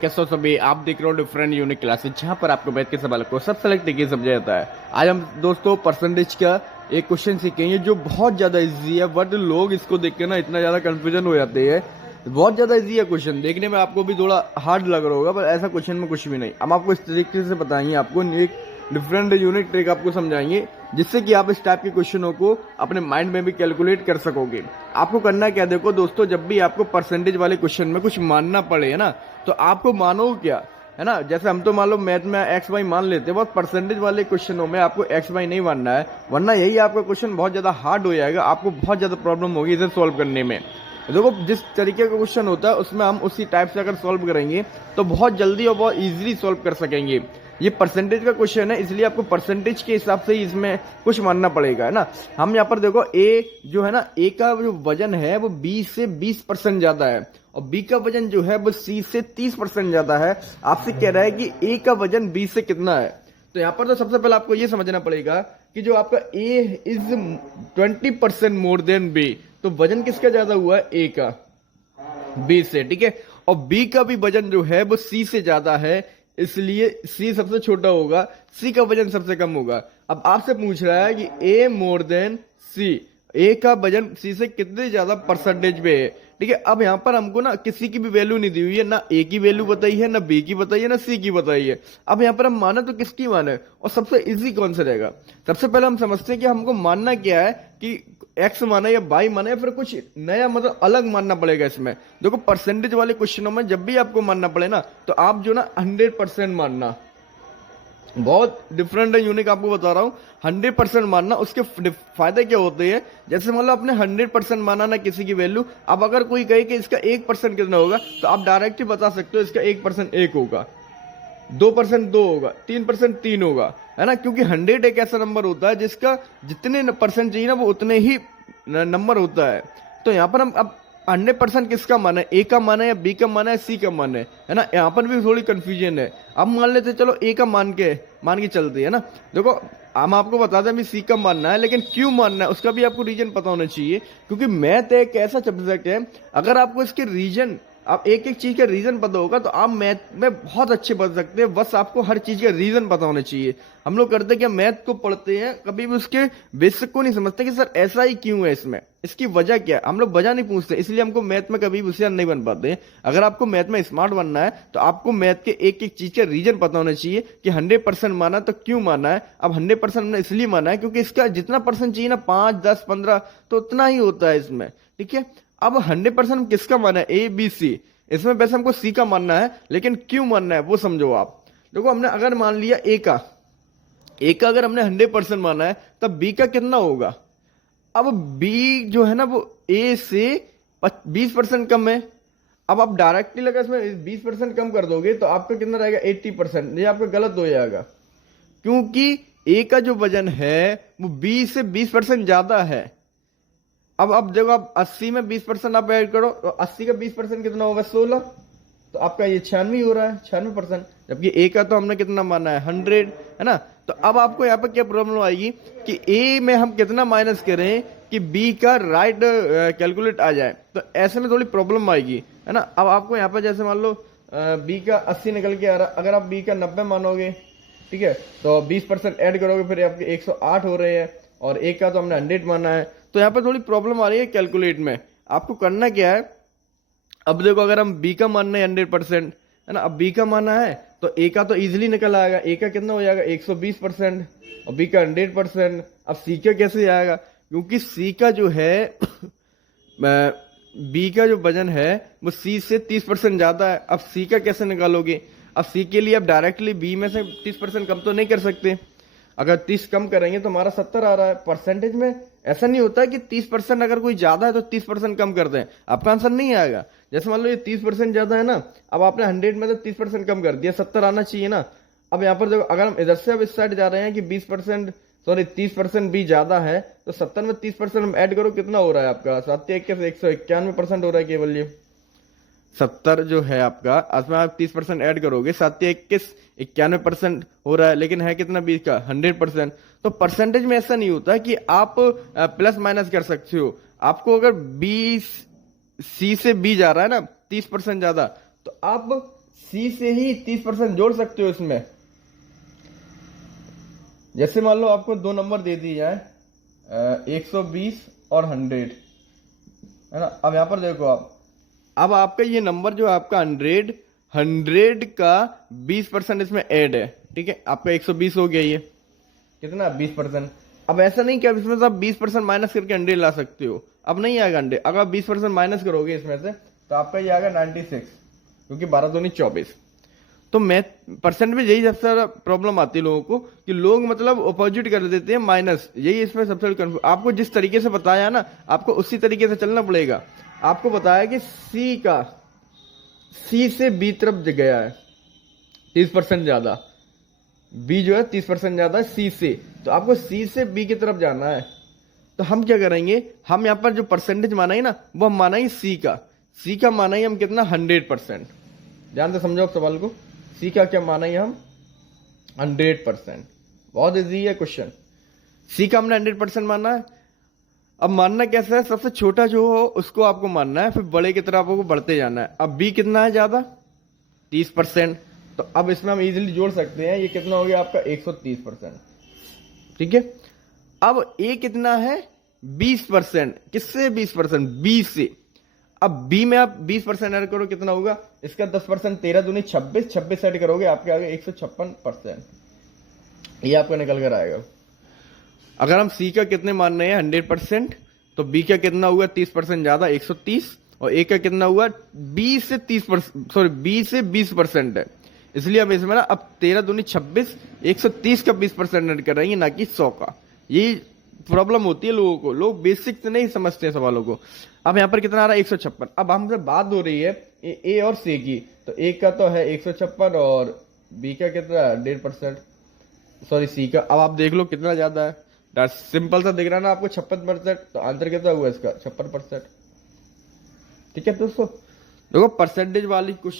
कैसे हो सभी। आप देख रहे हो डिफरेंट यूनिक क्लासेस जहां पर आपको बैठ के सवाल को सब सेलेक्ट करके समझा जाता है। आज हम दोस्तों परसेंटेज का एक क्वेश्चन सीखेंगे जो बहुत ज्यादा इजी है, बट लोग इसको देख के ना इतना ज्यादा कंफ्यूजन हो जाते हैं। बहुत ज्यादा इजी है क्वेश्चन, देखने में आपको भी थोड़ा हार्ड लग रहा होगा, पर ऐसा क्वेश्चन में कुछ भी नहीं। हम आपको इस तरीके से बताएंगे, आपको एक डिफरेंट यूनिक ट्रिक आपको समझाएंगे जिससे कि आप इस टाइप के क्वेश्चनों को अपने माइंड में भी कैलकुलेट कर सकोगे। आपको करना क्या, देखो दोस्तों, जब भी आपको परसेंटेज वाले क्वेश्चन में कुछ मानना पड़े है ना, तो आपको मानो क्या है ना। जैसे हम तो मान लो मैथ में एक्स वाई मान लेते हैं, बहुत परसेंटेज वाले क्वेश्चनों में आपको एक्स वाई नहीं मानना है, वरना यही आपका क्वेश्चन बहुत ज्यादा हार्ड हो जाएगा, आपको बहुत ज्यादा प्रॉब्लम होगी इसे सॉल्व करने में। देखो जिस तरीके का क्वेश्चन होता है उसमें हम उसी टाइप से अगर सॉल्व करेंगे तो बहुत जल्दी और बहुत इजीली सॉल्व कर सकेंगे। ये परसेंटेज का क्वेश्चन है, इसलिए आपको परसेंटेज के हिसाब से ही इसमें कुछ मानना पड़ेगा, है ना। हम यहाँ पर देखो ए जो है ना, ए का जो वजन है वो बी से 20% ज्यादा है, और बी का वजन जो है वो सी से 30% ज्यादा है। आपसे कह रहा है कि ए का वजन बी से कितना है। तो यहाँ पर तो सबसे पहले आपको ये समझना पड़ेगा कि जो आपका ए इज 20% मोर देन बी, तो वजन किसका ज्यादा हुआ है, ए का बी से, ठीक है। और बी का भी वजन जो है वो सी से ज्यादा है, इसलिए सी सबसे छोटा होगा, सी का वजन सबसे कम होगा। अब आपसे पूछ रहा है कि ए मोर देन सी, ए का वजन सी से कितने ज्यादा परसेंटेज पे है, ठीक है। अब यहां पर हमको ना किसी की भी वैल्यू नहीं दी हुई है, ना ए की वैल्यू बताई है, ना बी की बताई है, ना सी की बताई है। अब यहां पर हम माने तो किसकी माने, और सबसे इजी कौन सा रहेगा। सबसे पहले हम समझते हैं कि हमको मानना क्या है, कि एक्स माना या वाई माना, या फिर कुछ नया मतलब अलग मानना पड़ेगा इसमें। देखो परसेंटेज वाले क्वेश्चनों में जब भी आपको मानना पड़े ना, तो आप जो ना 100% मानना, बहुत डिफरेंट है, यूनिक आपको बता रहा हूं। 100% मानना, उसके फायदे क्या होते हैं। जैसे मान लो आपने 100% माना ना किसी की वैल्यू, अब अगर कोई कहे कि इसका 1% कितना होगा, तो आप डायरेक्ट ही बता सकते हो इसका 1% 1 होगा, 2% 2 होगा, 3% 3 होगा, है ना। क्योंकि 100 एक ऐसा नंबर होता है जिसका जितने परसेंट चाहिए ना वो उतने ही नंबर होता है। तो यहाँ पर हम अब 100% किसका माना है, ए का माना है या बी का माना है, सी का माना है ना। यहाँ पर भी थोड़ी कंफ्यूजन है। अब मान लेते चलो ए का मान के चलते है ना। देखो हम आपको बता दें अभी सी का मानना है, लेकिन क्यों मानना है उसका भी आपको रीजन पता होना चाहिए। क्योंकि मैथ एक ऐसा सब्जेक्ट है, अगर आपको इसके रीजन, आप एक एक चीज का रीजन पता होगा तो आप मैथ में बहुत अच्छे बन सकते हैं। बस आपको हर चीज का रीजन पता होना चाहिए। हम लोग करते क्या, मैथ को पढ़ते हैं, कभी भी उसके बेसिक को नहीं समझते कि सर ऐसा ही क्यों है, इसमें इसकी वजह क्या है, हम लोग वजह नहीं पूछते, इसलिए हमको मैथ में कभी भी होशियार नहीं बन पाते। अगर आपको मैथ में स्मार्ट बनना है तो आपको मैथ के एक एक चीज का रीजन पता होना चाहिए कि 100% माना तो क्यों माना है। अब 100% हमने इसलिए माना है क्योंकि इसका जितना परसेंट चाहिए ना, 5 10 15, तो उतना ही होता है इसमें, ठीक है। अब 100% किसका माना है, ए बी सी, इसमें वैसे हमको सी का मानना है, लेकिन क्यों मानना है वो समझो आप। देखो हमने अगर मान लिया ए का अगर हमने 100% माना है, तब बी का कितना होगा। अब बी जो है ना वो ए से 20% कम है। अब आप डायरेक्टली लगा इसमें 20% कम कर दोगे तो आपका कितना रहेगा, 80%। ये आपका गलत हो जाएगा, क्योंकि ए का जो वजन है वो बी से 20% ज्यादा है। अब देखो आप 80 में 20% आप ऐड करो तो 80 का 20% कितना होगा, 16। तो आपका ये 96 हो रहा है, 96%। जबकि ए का तो हमने कितना माना है, 100, है ना। तो अब आपको यहाँ पर क्या प्रॉब्लम आएगी कि ए में हम कितना माइनस करें कि बी का राइट कैलकुलेट आ जाए, तो ऐसे में थोड़ी प्रॉब्लम आएगी, है ना। अब आपको यहाँ पर जैसे मान लो बी का 80 निकल के आ रहा, अगर आप बी का 90 मानोगे, ठीक है, तो 20% ऐड करोगे, फिर आपके 108 हो रहे हैं, और ए का तो हमने 100 माना है। तो यहाँ पर थोड़ी प्रॉब्लम आ रही है कैलकुलेट में। आपको करना क्या है, अब देखो अगर हम बी का मानना है 100%, है ना, अब बी का माना है तो ए का तो इजीली निकल आएगा। ए का कितना हो जाएगा, 120%, और बी का 100%। अब सी का कैसे आएगा, क्योंकि सी का जो है बी का जो वजन है वो सी से 30% ज्यादा है। अब सी का कैसे निकालोगे, अब सी के लिए आप डायरेक्टली बी में से 30% कम तो नहीं कर सकते। अगर 30 कम करेंगे तो हमारा 70 आ रहा है। परसेंटेज में ऐसा नहीं होता कि 30% अगर कोई ज्यादा है तो 30% कम कर दें, आपका आंसर नहीं आएगा। जैसे मान लो ये 30% ज्यादा है ना, अब आपने 100 में तो 30% कम कर दिया, 70 आना चाहिए ना। अब यहाँ पर देखो अगर हम इधर से अब इस साइड जा रहे हैं कि 30% भी ज्यादा है, तो 70 में 30% हम ऐड करो, कितना हो रहा है आपका, 7 1 से 191% हो रहा है केवल ये 70 जो है आपका, उसमें आप 30% ऐड करोगे, 7 21 91% हो रहा है, लेकिन है कितना 20 का 100%। तो परसेंटेज में ऐसा नहीं होता कि आप प्लस माइनस कर सकते हो। आपको अगर 20 सी से बी जा रहा है ना 30% ज्यादा, तो आप सी से ही 30% जोड़ सकते हो इसमें। जैसे मान लो आपको दो नंबर दे दिए जाए 120 और 100, है ना। अब यहां पर देखो आप, अब आपका ये नंबर जो आपका 100 का 20% इसमें ऐड है, ठीक है। आपका 120 हो गया, ये कितना 20%। अब ऐसा नहीं कि अब इसमें से आप 20% माइनस करके 100 ला सकते हो, अब नहीं आएगा 100। अगर आप 20% माइनस करोगे इसमें से तो आपका ये आएगा 96, क्योंकि 12 दूनी 24। तो मैथ परसेंट में यही सबसे ज्यादा प्रॉब्लम आती है लोगों को, कि लोग मतलब अपोजिट कर देते हैं माइनस। यही इसमें सबसे कंफ्यूज। आपको जिस तरीके से बताया ना, आपको उसी तरीके से चलना पड़ेगा। आपको बताया कि सी से बी तरफ गया है 30% ज्यादा, बी जो है 30% ज्यादा है सी से, तो आपको सी से बी की तरफ जाना है। तो हम क्या करेंगे, हम यहाँ पर जो परसेंटेज माना है ना, वो हम माना ही सी का माना ही हम कितना 100%। ध्यान से समझो आप सवाल को, सी का क्या माना ही हम 100%। बहुत इजी है क्वेश्चन। सी का हमने 100% माना है। अब मानना कैसा है, सबसे छोटा जो हो उसको आपको मानना है, फिर बड़े की तरफ आपको बढ़ते जाना है। अब बी कितना है ज्यादा, 30%, तो अब इसमें हम इजीली जोड़ सकते हैं। ये कितना हो गया आपका 130%, ठीक है। अब ए कितना है 20%, किससे 20%, बी से। अब बी में आप 20% ऐड करो, कितना होगा इसका 10%, 13 दूनी 26, 26 ऐड करोगे आपके आगे 156%, ये आपका निकल कर आएगा। अगर हम सी का कितने मान रहे हैं 100%, तो बी का कितना हुआ 30% ज्यादा 130, और ए का कितना हुआ 20 से 30%, सॉरी 20 से 20% है। इसलिए हम इसमें ना अब 13 दूनी 26, 130 का 20% ऐड कर रहे हैं, ना कि 100 का। यही प्रॉब्लम होती है लोगों को, लोग बेसिक से नहीं समझते हैं सवालों को। अब यहाँ पर कितना आ रहा है 156। अब हमसे बात हो रही है ए और सी की, तो ए का तो है 156 और बी का कितना 100%, सॉरी सी का। अब आप देख लो कितना ज्यादा है, सिंपल सा दिख रहा है ना आपको 56%, तो आंसर कितना हुआ इसका 56%, ठीक है दोस्तों। देखो परसेंटेज वाली कुछ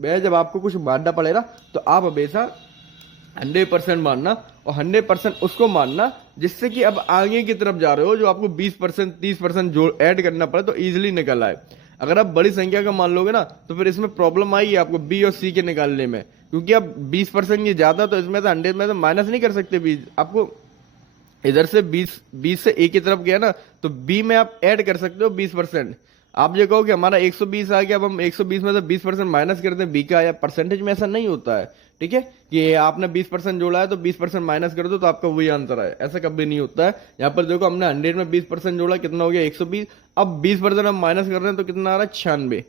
जब आपको कुछ मानना पड़ेगा तो आप हमेशा 100% मानना, और 100% उसको मानना जिससे कि अब आगे की तरफ जा रहे हो, जो आपको 20% 30% जो ऐड करना पड़े तो इजीली निकल आए। अगर आप बड़ी संख्या का मान लोगे ना, तो फिर इसमें प्रॉब्लम आएगी आपको बी और सी के निकालने में, क्योंकि अब 20% ये ज्यादा, तो इसमें से 100 में से माइनस नहीं कर सकते 20। आपको इधर से 20 से ए की तरफ गया ना, तो बी में आप ऐड कर सकते हो 20%। आप ये कहो कि हमारा 120 आ गया, अब हम 120 में से 20% माइनस करते हैं बी का आया। परसेंटेज में ऐसा नहीं होता है, ठीक है, कि आपने 20% जोड़ा है तो 20% माइनस कर दो तो आपका वही आंसर है, ऐसा कभी नहीं होता है। यहाँ पर देखो हमने 100 में 20% जोड़ा, कितना हो गया 120। अब 20% हम माइनस कर रहे हैं तो कितना आ रहा है 96,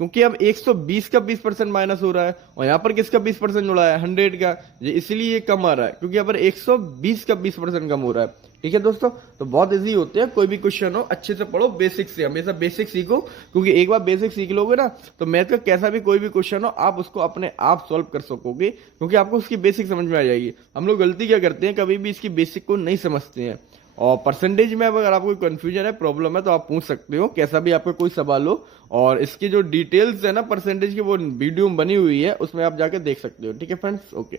क्योंकि अब 120 का 20% माइनस हो रहा है, और यहाँ पर किसका 20% जुड़ा है 100 का, इसलिए ये कम आ रहा है, क्योंकि यहाँ पर 120 का 20% कम हो रहा है। ठीक है दोस्तों, तो बहुत इजी होते हैं, कोई भी क्वेश्चन हो अच्छे से पढ़ो, बेसिक से, हमेशा बेसिक सीखो, क्योंकि एक बार बेसिक सीख लोगे ना तो मैथ का कैसा भी कोई भी क्वेश्चन हो आप उसको अपने आप सॉल्व कर सकोगे, क्योंकि आपको उसकी बेसिक समझ में आ जाएगी। हम लोग गलती क्या करते हैं, कभी भी इसकी बेसिक को नहीं समझते हैं। और परसेंटेज में अगर आपको कंफ्यूजन है, प्रॉब्लम है, तो आप पूछ सकते हो, कैसा भी आपका कोई सवाल हो। और इसकी जो डिटेल्स है ना परसेंटेज की, वो वीडियो में बनी हुई है, उसमें आप जाके देख सकते हो। ठीक है फ्रेंड्स, ओके।